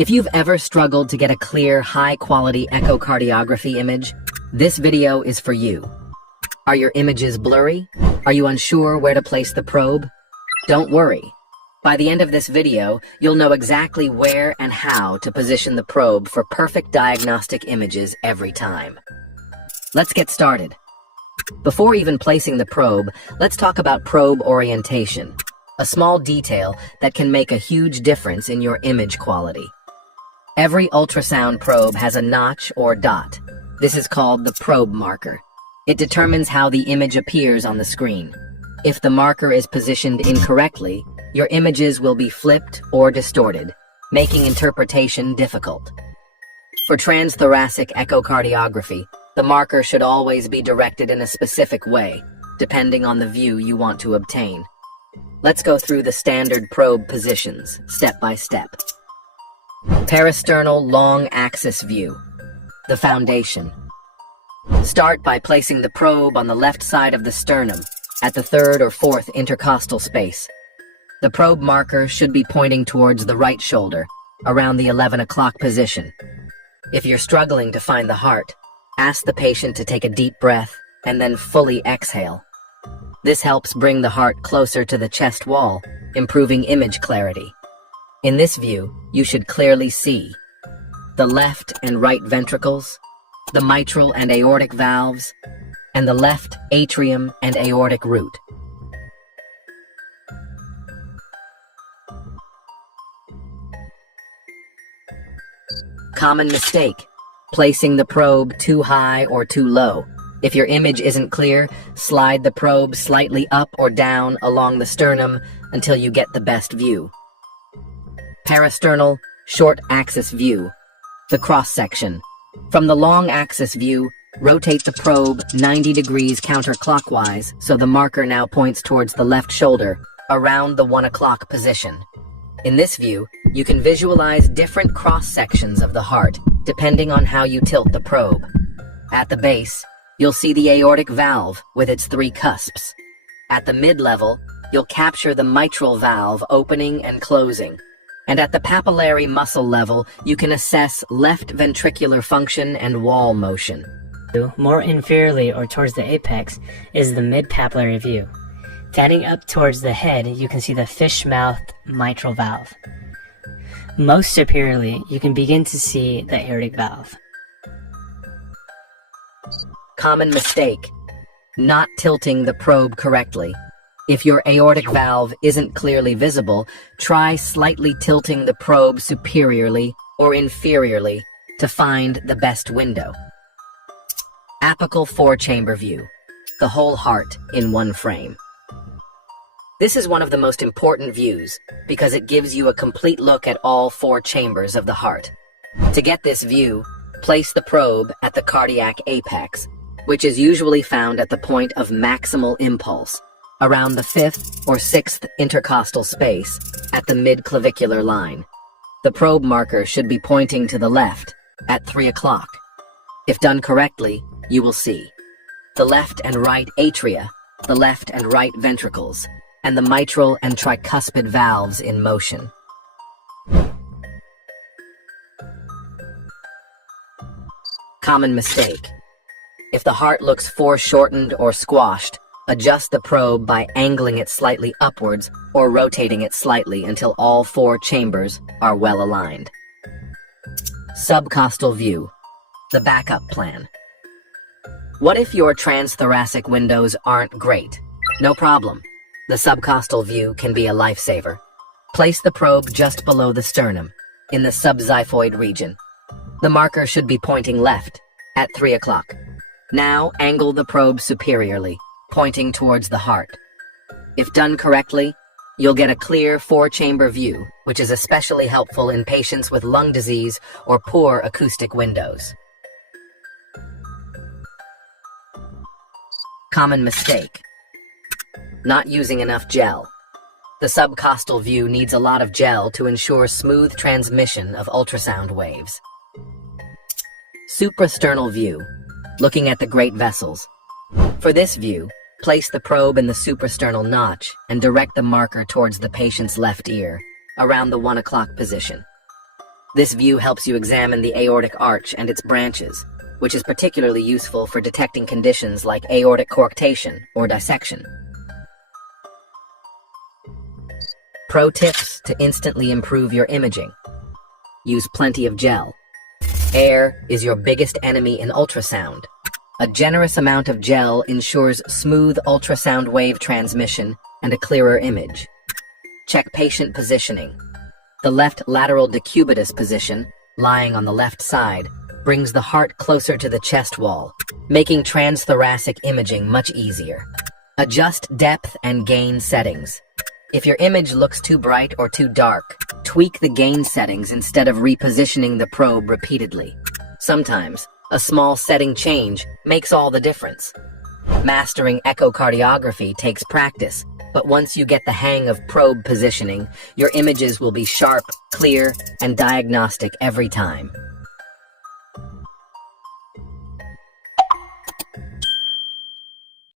If you've ever struggled to get a clear, high-quality echocardiography image, this video is for you. Are your images blurry? Are you unsure where to place the probe? Don't worry. By the end of this video, you'll know exactly where and how to position the probe for perfect diagnostic images every time. Let's get started. Before even placing the probe, let's talk about probe orientation, a small detail that can make a huge difference in your image quality. Every ultrasound probe has a notch or dot. This is called the probe marker. It determines how the image appears on the screen. If the marker is positioned incorrectly, your images will be flipped or distorted, making interpretation difficult. For transthoracic echocardiography, the marker should always be directed in a specific way, depending on the view you want to obtain. Let's go through the standard probe positions, step by step. Parasternal long axis view, the foundation. Start by placing the probe on the left side of the sternum, at the third or fourth intercostal space. The probe marker should be pointing towards the right shoulder, around the 11 o'clock position. If you're struggling to find the heart, ask the patient to take a deep breath and then fully exhale. This helps bring the heart closer to the chest wall, improving image clarity. In this view, you should clearly see the left and right ventricles, the mitral and aortic valves, and the left atrium and aortic root. Common mistake: placing the probe too high or too low. If your image isn't clear, slide the probe slightly up or down along the sternum until you get the best view. Parasternal short axis view, the cross section. From the long axis view, rotate the probe 90 degrees counterclockwise so the marker now points towards the left shoulder, around the 1 o'clock position. In this view, you can visualize different cross-sections of the heart, depending on how you tilt the probe. At the base, you'll see the aortic valve with its 3 cusps. At the mid-level, you'll capture the mitral valve opening and closing. And at the papillary muscle level, you can assess left ventricular function and wall motion. More inferiorly or towards the apex is the mid-papillary view. Fanning up towards the head, you can see the fish-mouthed mitral valve. Most superiorly, you can begin to see the aortic valve. Common mistake: not tilting the probe correctly. If your aortic valve isn't clearly visible, try slightly tilting the probe superiorly or inferiorly to find the best window. Apical 4-chamber view, the whole heart in one frame. This is one of the most important views because it gives you a complete look at all 4 chambers of the heart. To get this view, place the probe at the cardiac apex, which is usually found at the point of maximal impulse, around the 5th or 6th intercostal space at the mid-clavicular line. The probe marker should be pointing to the left at 3 o'clock. If done correctly, you will see the left and right atria, the left and right ventricles, and the mitral and tricuspid valves in motion. Common mistake: if the heart looks foreshortened or squashed, adjust the probe by angling it slightly upwards or rotating it slightly until all 4 chambers are well aligned. Subcostal view, the backup plan. What if your transthoracic windows aren't great? No problem. The subcostal view can be a lifesaver. Place the probe just below the sternum, in the subxiphoid region. The marker should be pointing left, at 3 o'clock. Now angle the probe superiorly, pointing towards the heart. If done correctly, you'll get a clear 4-chamber view, which is especially helpful in patients with lung disease or poor acoustic windows. Common mistake: not using enough gel. The subcostal view needs a lot of gel to ensure smooth transmission of ultrasound waves. Suprasternal view, looking at the great vessels. For this view, place the probe in the suprasternal notch and direct the marker towards the patient's left ear, around the 1 o'clock position. This view helps you examine the aortic arch and its branches, which is particularly useful for detecting conditions like aortic coarctation or dissection. Pro tips to instantly improve your imaging. Use plenty of gel. Air is your biggest enemy in ultrasound. A generous amount of gel ensures smooth ultrasound wave transmission and a clearer image. Check patient positioning. The left lateral decubitus position, lying on the left side, brings the heart closer to the chest wall, making transthoracic imaging much easier. Adjust depth and gain settings. If your image looks too bright or too dark, tweak the gain settings instead of repositioning the probe repeatedly. Sometimes, a small setting change makes all the difference. Mastering echocardiography takes practice, but once you get the hang of probe positioning, your images will be sharp, clear, and diagnostic every time.